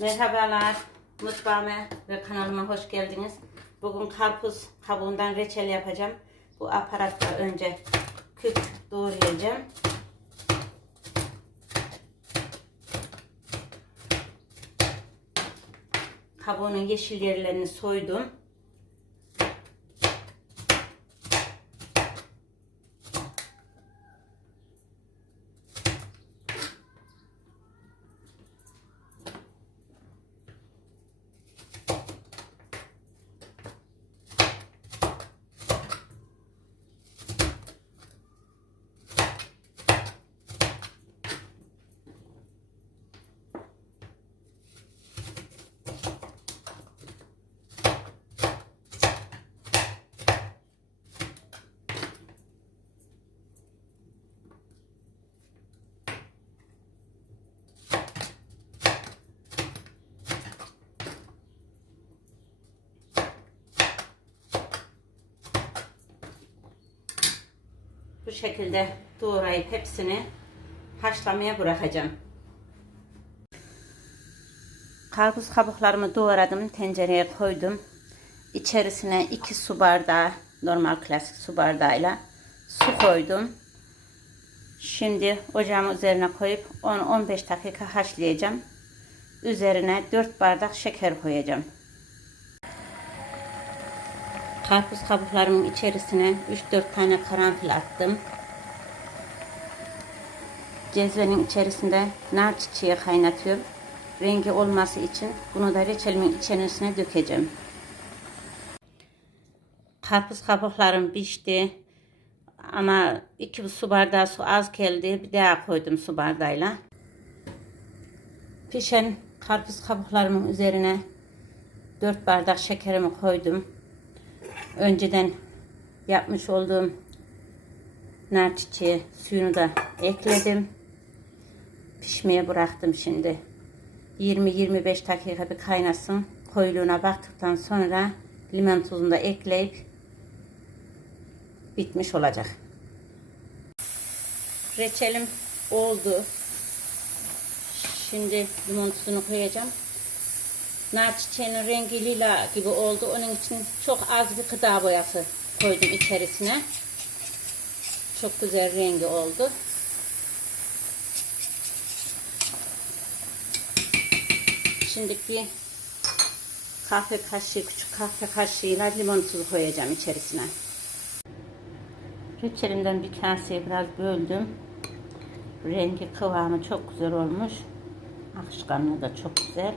Merhabalar, mutfağıma ve kanalıma hoş geldiniz. Bugün karpuz kabuğundan reçel yapacağım. Bu aparatta önce küp doğrayacağım. Kabuğunun yeşil yerlerini soydum. Bu şekilde doğrayıp hepsini haşlamaya bırakacağım. Karpuz kabuklarımı doğradım. Tencereye koydum. İçerisine 2 su bardağı normal klasik su bardağıyla su koydum. Şimdi ocağımın üzerine koyup 10-15 dakika haşlayacağım. Üzerine 4 bardak şeker koyacağım. Karpuz kabuklarımın içerisine 3-4 tane karanfil attım. Cezvenin içerisinde nar çiçeği kaynatıyorum. Rengi olması için bunu da reçelimin içerisine dökeceğim. Karpuz kabuklarım pişti. Ama iki su bardağı su az geldi. Bir daha koydum su bardağıyla. Pişen karpuz kabuklarımın üzerine 4 bardak şekerimi koydum önceden yapmış olduğum nar çiçeği suyunu da ekledim. Pişmeye bıraktım şimdi. 20-25 dakika bir kaynasın. Koyuluğuna baktıktan sonra limon tuzunu da ekleyip bitmiş olacak. Reçelim oldu. Şimdi limon tuzunu koyacağım. Nar çiçeğinin rengi lila gibi oldu. Onun için çok az bir gıda boyası koydum içerisine. Çok güzel rengi oldu. Şimdiki kahve kaşığı, küçük kahve kaşığıyla limon tuzu koyacağım içerisine. Reçelimden bir kaseye biraz böldüm. Rengi kıvamı çok güzel olmuş. Akışkanlığı da çok güzel.